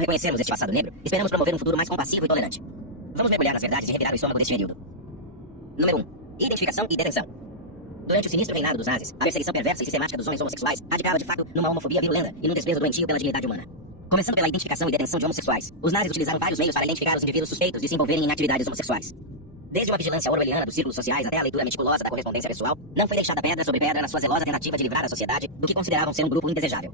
Ao reconhecermos este passado negro, esperamos promover um futuro mais compassivo e tolerante. Vamos mergulhar nas verdades e revirar o estômago deste período. Número 1. Identificação e detenção. Durante o sinistro reinado dos nazis, a perseguição perversa e sistemática dos homens homossexuais radicava de fato numa homofobia virulenta e num desprezo doentio pela dignidade humana. Começando pela identificação e detenção de homossexuais, os nazis utilizaram vários meios para identificar os indivíduos suspeitos de se envolverem em atividades homossexuais. Desde uma vigilância orwelliana dos círculos sociais até a leitura meticulosa da correspondência pessoal, não foi deixada pedra sobre pedra na sua zelosa tentativa de livrar a sociedade do que consideravam ser um grupo indesejável.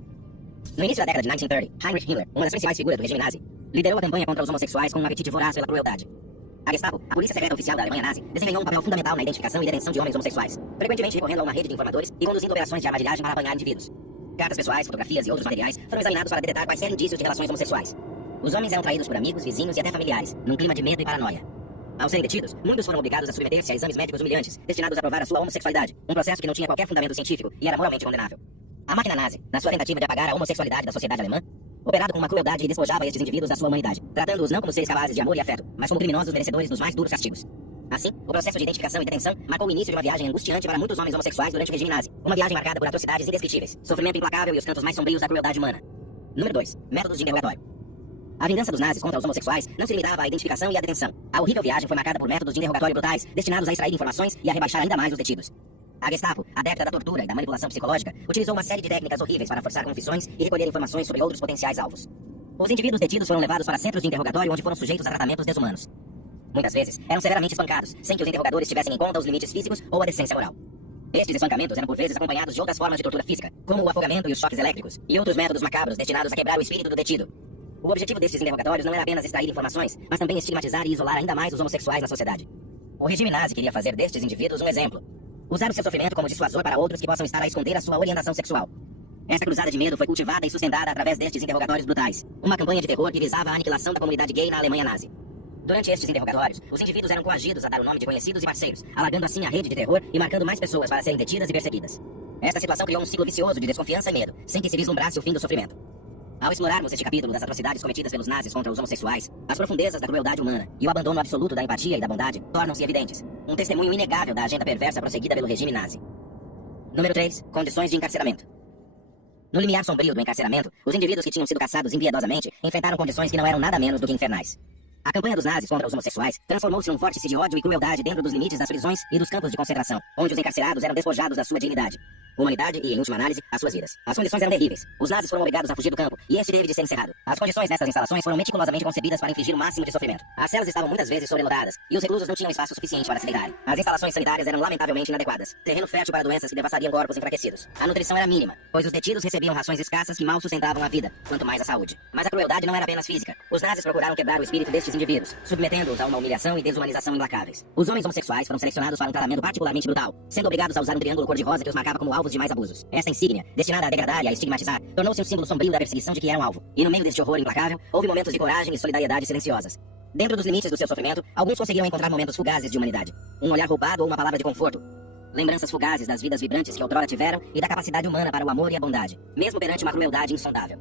No início da década de 1930, Heinrich Himmler, uma das principais figuras do regime nazi, liderou a campanha contra os homossexuais com um apetite voraz pela crueldade. A Gestapo, a polícia secreta oficial da Alemanha nazi, desempenhou um papel fundamental na identificação e detenção de homens homossexuais, frequentemente recorrendo a uma rede de informadores e conduzindo operações de armadilhagem para apanhar indivíduos. Cartas pessoais, fotografias e outros materiais foram examinados para detectar quaisquer indícios de relações homossexuais. Os homens eram traídos por amigos, vizinhos e até familiares, num clima de medo e paranoia. Ao serem detidos, muitos foram obrigados a submeter-se a exames médicos humilhantes, destinados a provar a sua homossexualidade, um processo que não tinha qualquer fundamento científico e era moralmente condenável. A máquina nazi, na sua tentativa de apagar a homossexualidade da sociedade alemã, operado com uma crueldade e despojava estes indivíduos da sua humanidade, tratando-os não como seres capazes de amor e afeto, mas como criminosos merecedores dos mais duros castigos. Assim, o processo de identificação e detenção marcou o início de uma viagem angustiante para muitos homens homossexuais durante o regime nazi, uma viagem marcada por atrocidades indescritíveis, sofrimento implacável e os cantos mais sombrios da crueldade humana. Número 2. Métodos de interrogatório. A vingança dos nazis contra os homossexuais não se limitava à identificação e à detenção. A horrível viagem foi marcada por métodos de interrogatório brutais, destinados a extrair informações e a rebaixar ainda mais os detidos. A Gestapo, adepta da tortura e da manipulação psicológica, utilizou uma série de técnicas horríveis para forçar confissões e recolher informações sobre outros potenciais alvos. Os indivíduos detidos foram levados para centros de interrogatório onde foram sujeitos a tratamentos desumanos. Muitas vezes, eram severamente espancados, sem que os interrogadores tivessem em conta os limites físicos ou a decência moral. Estes espancamentos eram por vezes acompanhados de outras formas de tortura física, como o afogamento e os choques elétricos, e outros métodos macabros destinados a quebrar o espírito do detido. O objetivo destes interrogatórios não era apenas extrair informações, mas também estigmatizar e isolar ainda mais os homossexuais na sociedade. O regime nazi queria fazer destes indivíduos um exemplo. Usar o seu sofrimento como dissuasor para outros que possam estar a esconder a sua orientação sexual. Esta cruzada de medo foi cultivada e sustentada através destes interrogatórios brutais, uma campanha de terror que visava a aniquilação da comunidade gay na Alemanha nazi. Durante estes interrogatórios, os indivíduos eram coagidos a dar o nome de conhecidos e parceiros, alargando assim a rede de terror e marcando mais pessoas para serem detidas e perseguidas. Esta situação criou um ciclo vicioso de desconfiança e medo, sem que se vislumbrasse o fim do sofrimento. Ao explorarmos este capítulo das atrocidades cometidas pelos nazis contra os homossexuais, as profundezas da crueldade humana e o abandono absoluto da empatia e da bondade tornam-se evidentes, um testemunho inegável da agenda perversa prosseguida pelo regime nazi. Número 3. Condições de encarceramento. No limiar sombrio do encarceramento, os indivíduos que tinham sido caçados impiedosamente enfrentaram condições que não eram nada menos do que infernais. A campanha dos nazis contra os homossexuais transformou-se num vórtice de ódio e crueldade dentro dos limites das prisões e dos campos de concentração, onde os encarcerados eram despojados da sua dignidade, humanidade e, em última análise, as suas vidas. As condições eram terríveis. Os nazis foram obrigados a fugir do campo, e este teve de ser encerrado. As condições nessas instalações foram meticulosamente concebidas para infligir o máximo de sofrimento. As celas estavam muitas vezes sobrelotadas, e os reclusos não tinham espaço suficiente para se deitarem. As instalações sanitárias eram lamentavelmente inadequadas, terreno fértil para doenças que devastariam corpos enfraquecidos. A nutrição era mínima, pois os detidos recebiam rações escassas que mal sustentavam a vida, quanto mais a saúde. Mas a crueldade não era apenas física. Os nazis procuraram quebrar o espírito destes indivíduos, submetendo-os a uma humilhação e desumanização implacáveis. Os homens homossexuais foram selecionados para um tratamento particularmente brutal, sendo obrigados a usar um triângulo cor-de-rosa que os marcava como alvos de mais abusos. Esta insígnia, destinada a degradar e a estigmatizar, tornou-se um símbolo sombrio da perseguição de que eram alvo. E no meio deste horror implacável, houve momentos de coragem e solidariedade silenciosas. Dentro dos limites do seu sofrimento, alguns conseguiram encontrar momentos fugazes de humanidade. Um olhar roubado ou uma palavra de conforto. Lembranças fugazes das vidas vibrantes que outrora tiveram e da capacidade humana para o amor e a bondade, mesmo perante uma crueldade insondável.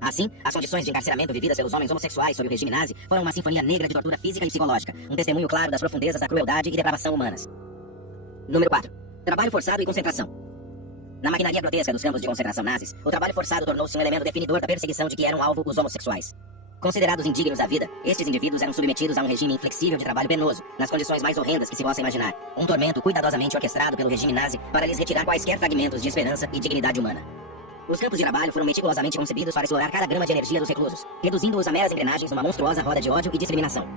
Assim, as condições de encarceramento vividas pelos homens homossexuais sob o regime nazi foram uma sinfonia negra de tortura física e psicológica, um testemunho claro das profundezas da crueldade e depravação humanas. Número 4. Trabalho forçado e concentração. Na maquinaria grotesca dos campos de concentração nazis, o trabalho forçado tornou-se um elemento definidor da perseguição de que eram alvo os homossexuais. Considerados indignos da vida, estes indivíduos eram submetidos a um regime inflexível de trabalho penoso, nas condições mais horrendas que se possa imaginar. Um tormento cuidadosamente orquestrado pelo regime nazi para lhes retirar quaisquer fragmentos de esperança e dignidade humana. Os campos de trabalho foram meticulosamente concebidos para explorar cada grama de energia dos reclusos, reduzindo-os a meras engrenagens numa monstruosa roda de ódio e discriminação.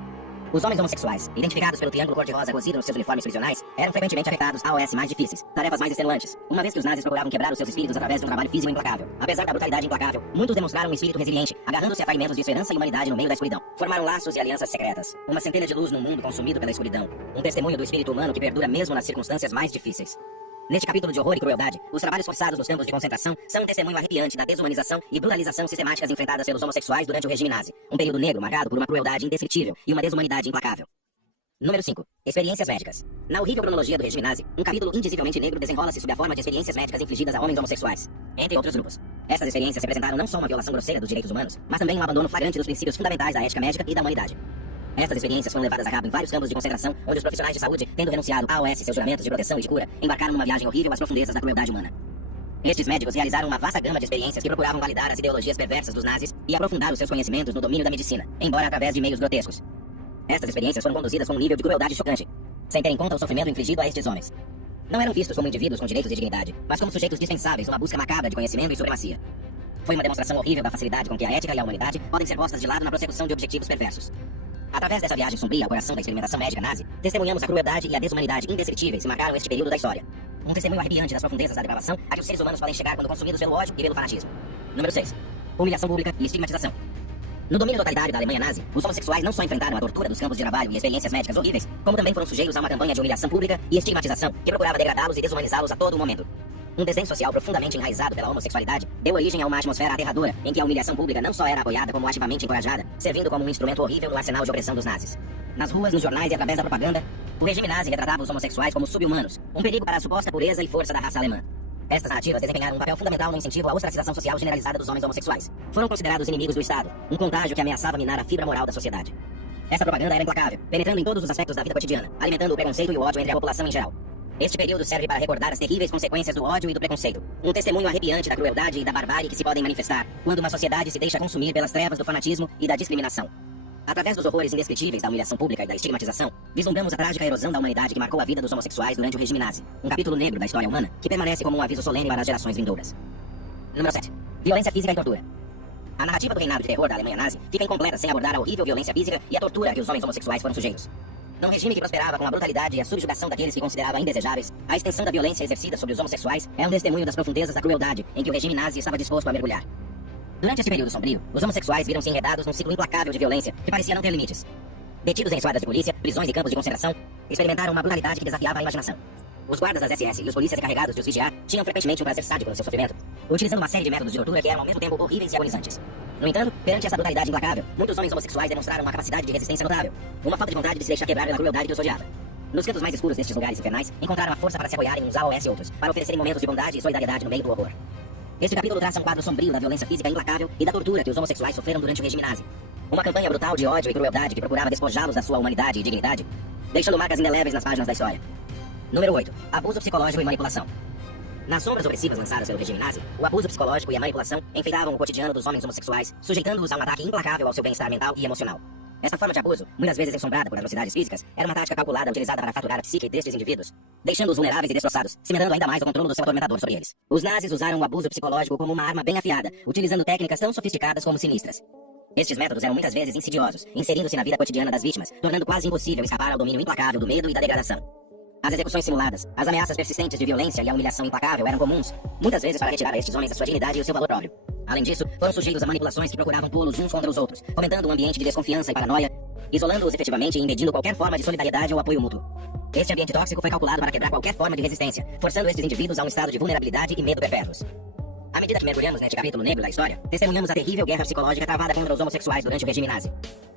Os homens homossexuais, identificados pelo triângulo cor-de-rosa cozido nos seus uniformes prisionais, eram frequentemente afetados a OS mais difíceis, tarefas mais extenuantes, uma vez que os nazis procuravam quebrar os seus espíritos através de um trabalho físico implacável. Apesar da brutalidade implacável, muitos demonstraram um espírito resiliente, agarrando-se a fragmentos de esperança e humanidade no meio da escuridão. Formaram laços e alianças secretas, uma centelha de luz num mundo consumido pela escuridão, um testemunho do espírito humano que perdura mesmo nas circunstâncias mais difíceis. Neste capítulo de horror e crueldade, os trabalhos forçados nos campos de concentração são um testemunho arrepiante da desumanização e brutalização sistemáticas enfrentadas pelos homossexuais durante o regime nazi, um período negro marcado por uma crueldade indescritível e uma desumanidade implacável. Número 5. Experiências médicas. Na horrível cronologia do regime nazi, um capítulo indizivelmente negro desenrola-se sob a forma de experiências médicas infligidas a homens homossexuais, entre outros grupos. Essas experiências representaram não só uma violação grosseira dos direitos humanos, mas também um abandono flagrante dos princípios fundamentais da ética médica e da humanidade. Estas experiências foram levadas a cabo em vários campos de concentração, onde os profissionais de saúde, tendo renunciado à OS seus juramentos de proteção e de cura, embarcaram numa viagem horrível às profundezas da crueldade humana. Estes médicos realizaram uma vasta gama de experiências que procuravam validar as ideologias perversas dos nazis e aprofundar os seus conhecimentos no domínio da medicina, embora através de meios grotescos. Estas experiências foram conduzidas com um nível de crueldade chocante, sem ter em conta o sofrimento infligido a estes homens. Não eram vistos como indivíduos com direitos e dignidade, mas como sujeitos dispensáveis numa busca macabra de conhecimento e supremacia. Foi uma demonstração horrível da facilidade com que a ética e a humanidade podem ser postas de lado na prossecução de objetivos perversos. Através dessa viagem sombria ao coração da experimentação médica nazi, testemunhamos a crueldade e a desumanidade indescritíveis que marcaram este período da história. Um testemunho arrepiante das profundezas da depravação a que os seres humanos podem chegar quando consumidos pelo ódio e pelo fanatismo. Número 6. Humilhação pública e estigmatização. No domínio totalitário da Alemanha nazi, os homossexuais não só enfrentaram a tortura dos campos de trabalho e experiências médicas horríveis, como também foram sujeitos a uma campanha de humilhação pública e estigmatização que procurava degradá-los e desumanizá-los a todo momento. Um desdém social profundamente enraizado pela homossexualidade deu origem a uma atmosfera aterradora em que a humilhação pública não só era apoiada como ativamente encorajada, servindo como um instrumento horrível no arsenal de opressão dos nazis. Nas ruas, nos jornais e através da propaganda, o regime nazi retratava os homossexuais como subhumanos, um perigo para a suposta pureza e força da raça alemã. Estas narrativas desempenharam um papel fundamental no incentivo à ostracização social generalizada dos homens homossexuais. Foram considerados inimigos do Estado, um contágio que ameaçava minar a fibra moral da sociedade. Essa propaganda era implacável, penetrando em todos os aspectos da vida cotidiana, alimentando o preconceito e o ódio entre a população em geral. Este período serve para recordar as terríveis consequências do ódio e do preconceito, um testemunho arrepiante da crueldade e da barbárie que se podem manifestar quando uma sociedade se deixa consumir pelas trevas do fanatismo e da discriminação. Através dos horrores indescritíveis da humilhação pública e da estigmatização, vislumbramos a trágica erosão da humanidade que marcou a vida dos homossexuais durante o regime nazi, um capítulo negro da história humana que permanece como um aviso solene para as gerações vindouras. Número 7. Violência física e tortura. A narrativa do reinado de terror da Alemanha nazi fica incompleta sem abordar a horrível violência física e a tortura a que os homens homossexuais foram sujeitos. Num regime que prosperava com a brutalidade e a subjugação daqueles que considerava indesejáveis, a extensão da violência exercida sobre os homossexuais é um testemunho das profundezas da crueldade em que o regime nazi estava disposto a mergulhar. Durante este período sombrio, os homossexuais viram-se enredados num ciclo implacável de violência que parecia não ter limites. Detidos em esquadras de polícia, prisões e campos de concentração, experimentaram uma brutalidade que desafiava a imaginação. Os guardas das SS e os polícias encarregados de os vigiar tinham frequentemente um prazer sádico no seu sofrimento, utilizando uma série de métodos de tortura que eram ao mesmo tempo horríveis e agonizantes. No entanto, perante essa brutalidade implacável, muitos homens homossexuais demonstraram uma capacidade de resistência notável, uma falta de vontade de se deixar quebrar pela crueldade que os odiava. Nos cantos mais escuros destes lugares infernais, encontraram a força para se apoiarem uns AOS e outros, para oferecerem momentos de bondade e solidariedade no meio do horror. Este capítulo traça um quadro sombrio da violência física implacável e da tortura que os homossexuais sofreram durante o regime nazi. Uma campanha brutal de ódio e crueldade que procurava despojá-los da sua humanidade e dignidade, deixando marcas indeléveis nas páginas da história. Número 8. Abuso psicológico e manipulação. Nas sombras opressivas lançadas pelo regime nazi, o abuso psicológico e a manipulação enfeitavam o cotidiano dos homens homossexuais, sujeitando-os a um ataque implacável ao seu bem-estar mental e emocional. Esta forma de abuso, muitas vezes ensombrada por atrocidades físicas, era uma tática calculada utilizada para fraturar a psique destes indivíduos, deixando-os vulneráveis e destroçados, cimentando ainda mais o controle do seu atormentador sobre eles. Os nazis usaram o abuso psicológico como uma arma bem afiada, utilizando técnicas tão sofisticadas como sinistras. Estes métodos eram muitas vezes insidiosos, inserindo-se na vida cotidiana das vítimas, tornando quase impossível escapar ao domínio implacável do medo e da degradação. As execuções simuladas, as ameaças persistentes de violência e a humilhação implacável eram comuns, muitas vezes para retirar a estes homens a sua dignidade e o seu valor próprio. Além disso, foram sujeitos a manipulações que procuravam pô-los uns contra os outros, fomentando um ambiente de desconfiança e paranoia, isolando-os efetivamente e impedindo qualquer forma de solidariedade ou apoio mútuo. Este ambiente tóxico foi calculado para quebrar qualquer forma de resistência, forçando estes indivíduos a um estado de vulnerabilidade e medo perpétuos. À medida que mergulhamos neste capítulo negro da história, testemunhamos a terrível guerra psicológica travada contra os homossexuais durante o regime nazi.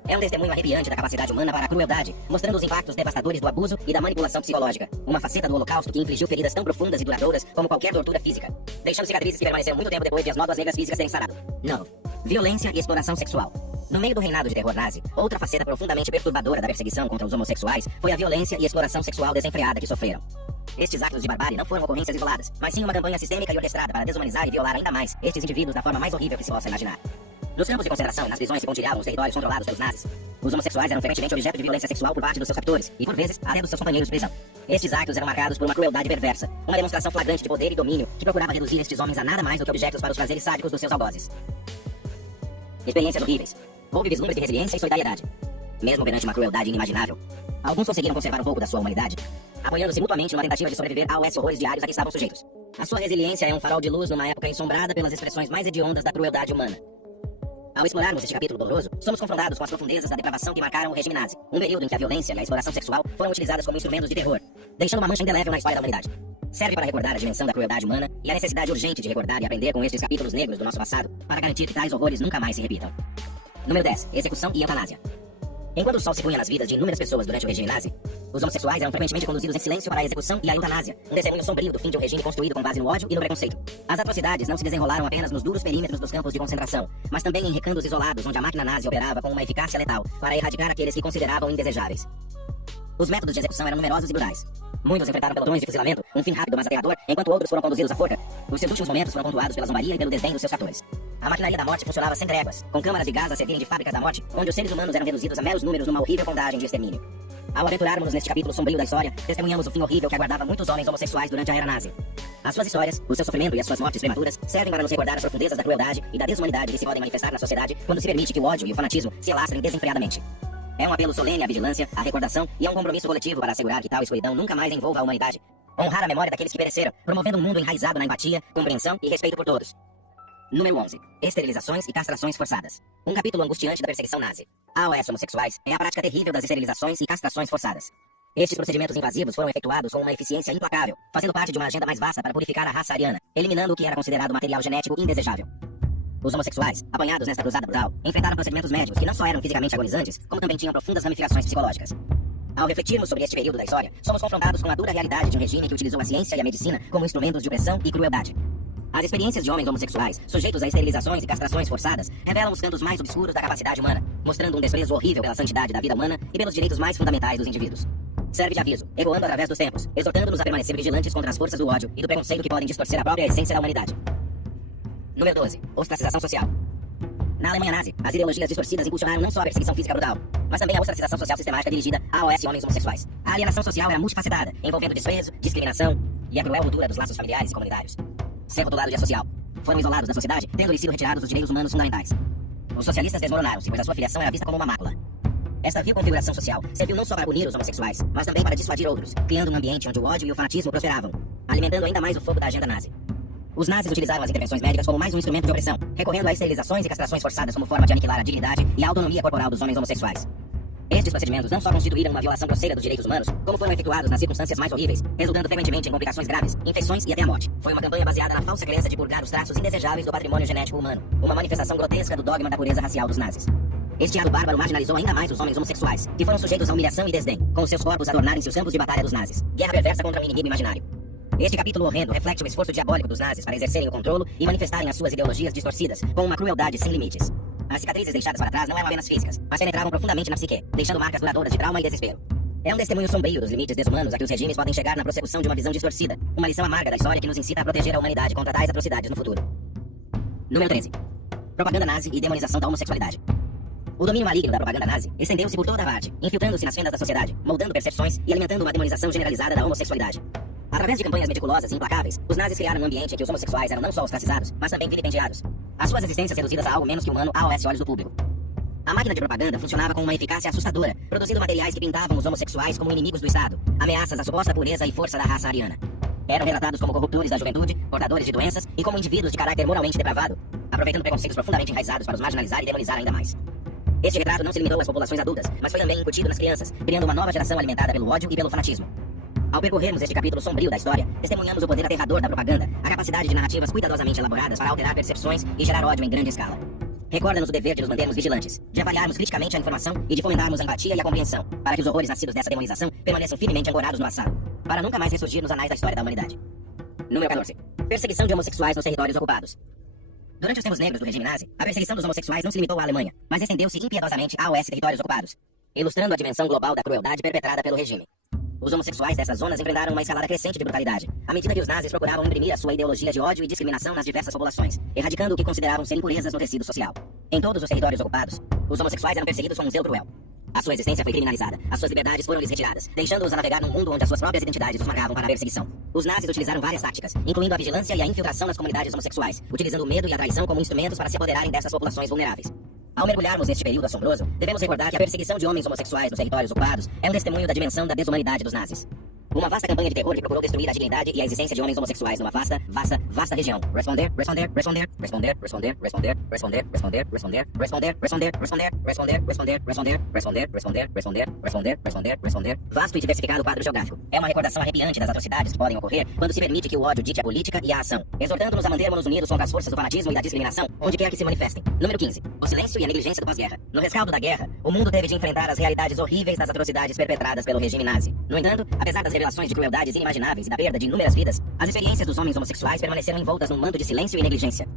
É um testemunho arrepiante da capacidade humana para a crueldade, mostrando os impactos devastadores do abuso e da manipulação psicológica, uma faceta do Holocausto que infligiu feridas tão profundas e duradouras como qualquer tortura física, deixando cicatrizes que permaneceram muito tempo depois de as nódoas negras físicas terem sarado. Não. Violência e exploração sexual. No meio do reinado de terror nazi, outra faceta profundamente perturbadora da perseguição contra os homossexuais foi a violência e exploração sexual desenfreada que sofreram. Estes atos de barbárie não foram ocorrências isoladas, mas sim uma campanha sistêmica e orquestrada para desumanizar e violar ainda mais estes indivíduos da forma mais horrível que se possa imaginar. Nos campos de concentração e nas prisões que pontilhavam os territórios controlados pelos nazis, os homossexuais eram frequentemente objeto de violência sexual por parte dos seus captores e, por vezes, até dos seus companheiros de prisão. Estes atos eram marcados por uma crueldade perversa, uma demonstração flagrante de poder e domínio que procurava reduzir estes homens a nada mais do que objetos para os prazeres sádicos dos seus algozes. Experiências horríveis. Houve vislumbres de resiliência e solidariedade. Mesmo perante uma crueldade inimaginável, alguns conseguiram conservar um pouco da sua humanidade, apoiando-se mutuamente numa tentativa de sobreviver aos horrores diários a que estavam sujeitos. A sua resiliência é um farol de luz numa época ensombrada pelas expressões mais hediondas da crueldade humana. Ao explorarmos este capítulo doloroso, somos confrontados com as profundezas da depravação que marcaram o regime nazi, um período em que a violência e a exploração sexual foram utilizadas como instrumentos de terror, deixando uma mancha indelével na história da humanidade. Serve para recordar a dimensão da crueldade humana e a necessidade urgente de recordar e aprender com estes capítulos negros do nosso passado para garantir que tais horrores nunca mais se repitam. Número 10. Execução e eutanásia. Enquanto o sol se punha nas vidas de inúmeras pessoas durante o regime nazi, os homossexuais eram frequentemente conduzidos em silêncio para a execução e a eutanásia, um testemunho sombrio do fim de um regime construído com base no ódio e no preconceito. As atrocidades não se desenrolaram apenas nos duros perímetros dos campos de concentração, mas também em recantos isolados onde a máquina nazi operava com uma eficácia letal para erradicar aqueles que consideravam indesejáveis. Os métodos de execução eram numerosos e brutais. Muitos enfrentaram pelotões de fuzilamento, um fim rápido mas aterrador, enquanto outros foram conduzidos à forca. Os seus últimos momentos foram pontuados pela zombaria e pelo desdém dos seus captores. A maquinaria da morte funcionava sem tréguas, com câmaras de gás a servirem de fábricas da morte, onde os seres humanos eram reduzidos a meros números numa horrível contagem de extermínio. Ao aventurarmos neste capítulo sombrio da história, testemunhamos o fim horrível que aguardava muitos homens homossexuais durante a era nazi. As suas histórias, o seu sofrimento e as suas mortes prematuras servem para nos recordar as profundezas da crueldade e da desumanidade que se podem manifestar na sociedade quando se permite que o ódio e o fanatismo se alastrem desenfreadamente. É um apelo solene à vigilância, à recordação e a um compromisso coletivo para assegurar que tal escuridão nunca mais envolva a humanidade. Honrar a memória daqueles que pereceram, promovendo um mundo enraizado na empatia, compreensão e respeito por todos. Número 11. Esterilizações e castrações forçadas. Um capítulo angustiante da perseguição nazi. AOS homossexuais é a prática terrível das esterilizações e castrações forçadas. Estes procedimentos invasivos foram efetuados com uma eficiência implacável, fazendo parte de uma agenda mais vasta para purificar a raça ariana, eliminando o que era considerado material genético indesejável. Os homossexuais, apanhados nesta cruzada brutal, enfrentaram procedimentos médicos que não só eram fisicamente agonizantes, como também tinham profundas ramificações psicológicas. Ao refletirmos sobre este período da história, somos confrontados com a dura realidade de um regime que utilizou a ciência e a medicina como instrumentos de opressão e crueldade. As experiências de homens homossexuais, sujeitos a esterilizações e castrações forçadas, revelam os cantos mais obscuros da capacidade humana, mostrando um desprezo horrível pela santidade da vida humana e pelos direitos mais fundamentais dos indivíduos. Serve de aviso, ecoando através dos tempos, exortando-nos a permanecer vigilantes contra as forças do ódio e do preconceito que podem distorcer a própria essência da humanidade. Número 12. Ostracização social. Na Alemanha nazi, as ideologias distorcidas impulsionaram não só a perseguição física brutal, mas também a ostracização social sistemática dirigida a AOS e homens homossexuais. A alienação social era multifacetada, envolvendo desprezo, discriminação e a cruel ruptura dos laços familiares e comunitários. Ser rotulado de asocial. Foram isolados da sociedade, tendo-lhes sido retirados os direitos humanos fundamentais. Os socialistas desmoronaram-se, pois a sua filiação era vista como uma mácula. Esta vil configuração social serviu não só para punir os homossexuais, mas também para dissuadir outros, criando um ambiente onde o ódio e o fanatismo prosperavam, alimentando ainda mais o fogo da agenda nazi. Os nazis utilizaram as intervenções médicas como mais um instrumento de opressão, recorrendo a esterilizações e castrações forçadas como forma de aniquilar a dignidade e a autonomia corporal dos homens homossexuais. Estes procedimentos não só constituíram uma violação grosseira dos direitos humanos, como foram efetuados nas circunstâncias mais horríveis, resultando frequentemente em complicações graves, infecções e até a morte. Foi uma campanha baseada na falsa crença de purgar os traços indesejáveis do patrimônio genético humano, uma manifestação grotesca do dogma da pureza racial dos nazis. Este ato bárbaro marginalizou ainda mais os homens homossexuais, que foram sujeitos a humilhação e desdém, com seus corpos adornarem-se os campos de batalha dos nazis. Guerra perversa contra um inimigo imaginário. Este capítulo horrendo reflete o esforço diabólico dos nazis para exercerem o controlo e manifestarem as suas ideologias distorcidas, com uma crueldade sem limites. As cicatrizes deixadas para trás não eram apenas físicas, mas penetravam profundamente na psique, deixando marcas duradouras de trauma e desespero. É um testemunho sombrio dos limites desumanos a que os regimes podem chegar na prossecução de uma visão distorcida, uma lição amarga da história que nos incita a proteger a humanidade contra tais atrocidades no futuro. Número 13. Propaganda nazi e demonização da homossexualidade. O domínio maligno da propaganda nazi estendeu-se por toda a parte, infiltrando-se nas fendas da sociedade, moldando percepções e alimentando uma demonização generalizada da homossexualidade. Através de campanhas meticulosas e implacáveis, os nazis criaram um ambiente em que os homossexuais eram não só ostracizados, mas também vilipendiados. As suas existências reduzidas a algo menos que humano aos olhos do público. A máquina de propaganda funcionava com uma eficácia assustadora, produzindo materiais que pintavam os homossexuais como inimigos do Estado, ameaças à suposta pureza e força da raça ariana. Eram retratados como corruptores da juventude, portadores de doenças e como indivíduos de caráter moralmente depravado, aproveitando preconceitos profundamente enraizados para os marginalizar e demonizar ainda mais. Este retrato não se limitou às populações adultas, mas foi também incutido nas crianças, criando uma nova geração alimentada pelo ódio e pelo fanatismo. Ao percorrermos este capítulo sombrio da história, testemunhamos o poder aterrador da propaganda, a capacidade de narrativas cuidadosamente elaboradas para alterar percepções e gerar ódio em grande escala. Recorda-nos o dever de nos mantermos vigilantes, de avaliarmos criticamente a informação e de fomentarmos a empatia e a compreensão, para que os horrores nascidos dessa demonização permaneçam firmemente ancorados no passado, para nunca mais ressurgir nos anais da história da humanidade. Número 14. Perseguição de homossexuais nos territórios ocupados. Durante os tempos negros do regime nazi, a perseguição dos homossexuais não se limitou à Alemanha, mas estendeu-se impiedosamente a territórios ocupados, ilustrando a dimensão global da crueldade perpetrada pelo regime. Os homossexuais dessas zonas enfrentaram uma escalada crescente de brutalidade, à medida que os nazis procuravam imprimir a sua ideologia de ódio e discriminação nas diversas populações, erradicando o que consideravam ser impurezas no tecido social. Em todos os territórios ocupados, os homossexuais eram perseguidos com um zelo cruel. A sua existência foi criminalizada, as suas liberdades foram-lhes retiradas, deixando-os a navegar num mundo onde as suas próprias identidades os marcavam para a perseguição. Os nazis utilizaram várias táticas, incluindo a vigilância e a infiltração nas comunidades homossexuais, utilizando o medo e a traição como instrumentos para se apoderarem dessas populações vulneráveis. Ao mergulharmos neste período assombroso, devemos recordar que a perseguição de homens homossexuais nos territórios ocupados é um testemunho da dimensão da desumanidade dos nazis. Uma vasta campanha de terror que procurou destruir a dignidade e a existência de homens homossexuais numa vasta região. Responder. Vasto e diversificado quadro geográfico. É uma recordação arrepiante das atrocidades que podem ocorrer quando se permite que o ódio dite a política e a ação, exortando-nos a mantermos unidos contra as forças do fanatismo e da discriminação, onde quer que se manifestem. Número 15. O silêncio e a negligência do pós-guerra. No rescaldo da guerra, o mundo teve de enfrentar as realidades horríveis das atrocidades perpetradas pelo regime nazi. No entanto, apesar das revelações de crueldades inimagináveis e da perda de inúmeras vidas, as experiências dos homens homossexuais permaneceram envoltas num manto de silêncio e negligência.